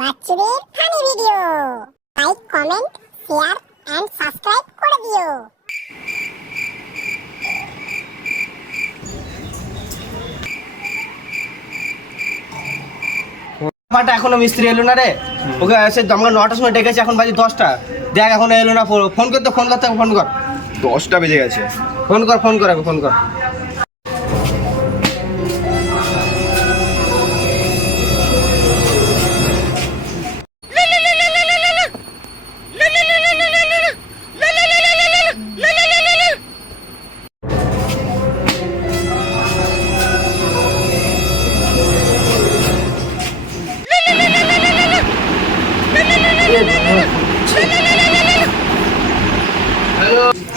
বাচ্চাদের funny video like comment share and subscribe করে দিও। মাটা এখনও মিস্ত্রি এলো না রে? ওকে এসে আমাকে নটার সময় ডেকেছে এখন বাজে দশটা। দেখ এখন এলো না ফোন করতে ফোন করতে ফোন কর। দশটা বেজে গেছে। ফোন কর ফোন কর আগে ফোন কর।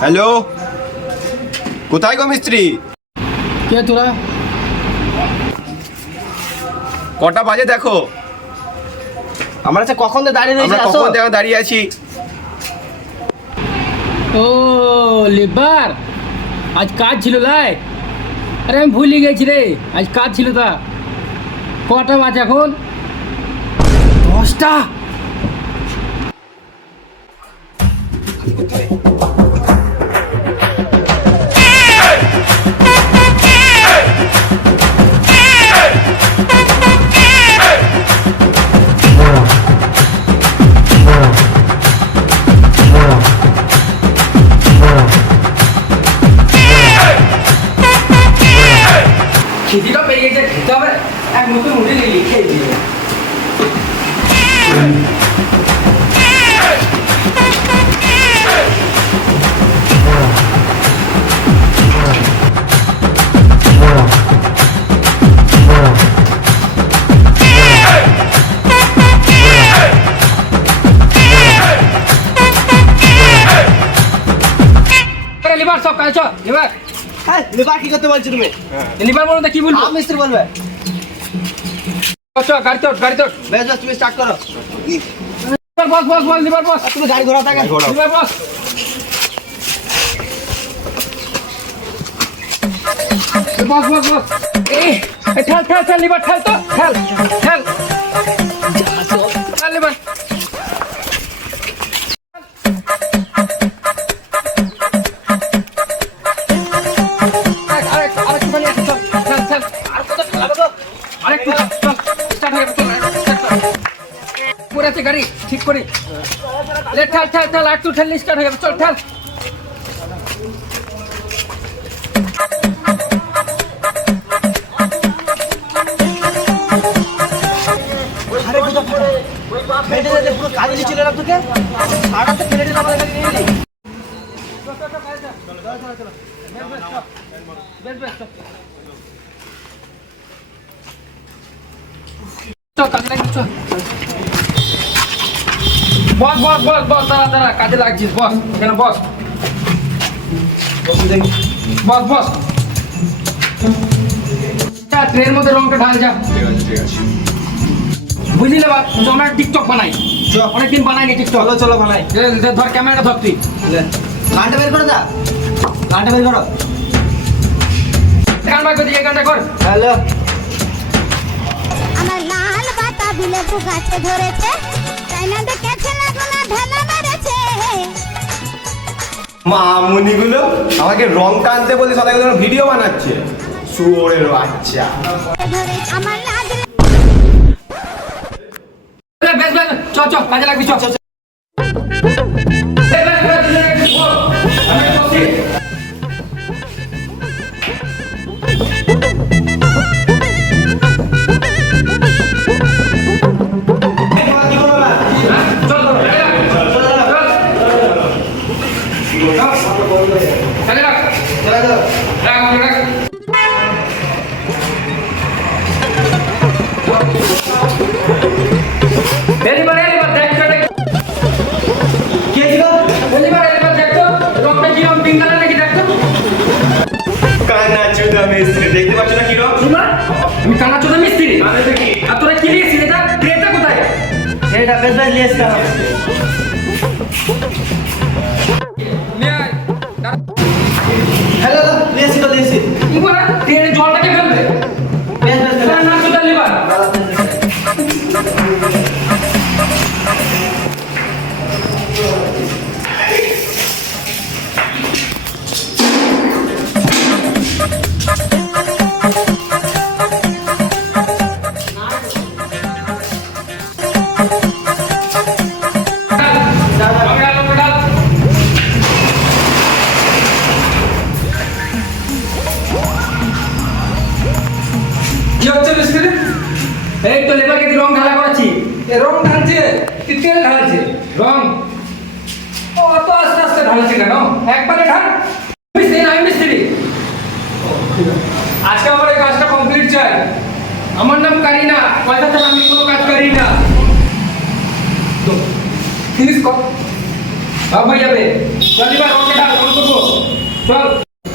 হ্যালো কোথায় গো মিস্ত্রি? কে তোরা? কটা বাজে দেখো। আমার কাছে কখন তো দাঁড়িয়ে রয়েছে আসো। কখন দেখো দাঁড়িয়ে আছি? ও লেবার আজ কাজ ছিল লাই। আরে আমি ভুলে গেছি রে আজ কাজ ছিল তা। কটা বাজে এখন? দশটা? খিদিটা পেয়ে গেছে খেতে হবে। এক নতুন মুড়ি লিখে দিয়ে লিবার সব কাজ লিবার হ্যাঁ লেবার কি করতে বলছো তুমি? লিবার বলুন তো কি বলব? আপ মিস্ত্রি বলবে। চ গাড়ি তোর গাড়ি তোর। বেশ তুমি স্টার্ট করো। বস বস বস লিবার বস। তুমি গাড়ি ঘোরাও থাকে। লিবার বস। বস বস বস। এই ঠেল ঠেল ঠেল লিবার ঠেল তো ঠেল ঠেল। ঠেল ঠিক করি। লে ঠেল ঠেল ঠেল আর একটু ঠেললে স্টার্ট হয়ে যাবে চল ঠেল। পুরো কাজে ছিল না তোকে। দিলাম আমাদের নিয়ে চল কাজে লাগছিস চল। বস বস বস বস দাঁড়া দাঁড়া কাজে লাগছিস বস এখানে বস। বস বস। ট্রেনের মধ্যে রংটা ঢাল যা। ঠিক আছে ঠিক আছে। বুঝলি না তো আমরা টিকটক বানাই। অনেকদিন বানাইনি টিকটক। চলো চলো এ, ধর ক্যামেরাটা ধর তুই। গানটা বের করো দা গানটা বের করো। গান বার করে এই গানটা কর। হ্যালো। বাতাবি লেবু গাছে ধরেছে। তাই না দেখেছে লাগুনা ঢালা মেরেছে। মামুনিগুলো আমাকে রং টানতে বলে সবাই ভিডিও বানাচ্ছে। শুয়োরের বাচ্চা। আমার লাগলে বেশ বেশ বেশ চ চ কাজে লাগবি চ চ চ। আর তোরা কি নিয়েছিস এটা? কোথায়? এটা বেশ বেশ লিয়েস করো নে হ্যালো লিয়েছি তো ট্রেনে জলটাকে ফেলবে? রং ঢালছে, কি তেল ঢালছে? রং। অত আস্তে আস্তে ঢালছে কেন? একবারে ঢাল। মিস্ত্রি নাই মিস্ত্রি। আজকে আমার এই কাজটা কমপ্লিট চাই। আমার নাম কারিনা কয়টা তো আমি কোনো কাজ করি না। তো ফিনিশ কর। ভাইয়া বে চল এবার রংটা ঢাল রং করব। চল।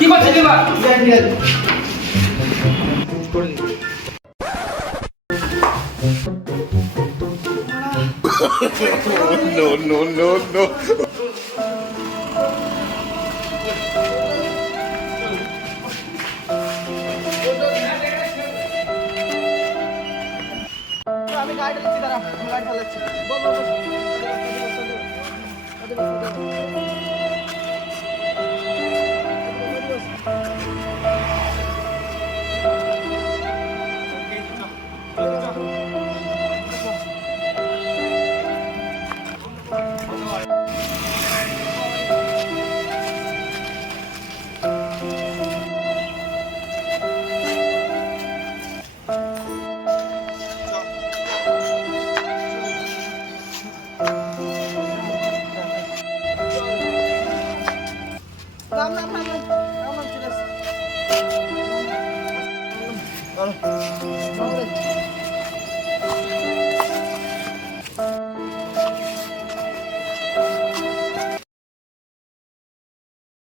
কি করছিস এবার? ঠিক আছে ঠিক আছে করে দিই। no no no no আমি গাড়িটা দিচ্ছি দাঁড়া আমি গাড়ি চালাচ্ছি চলে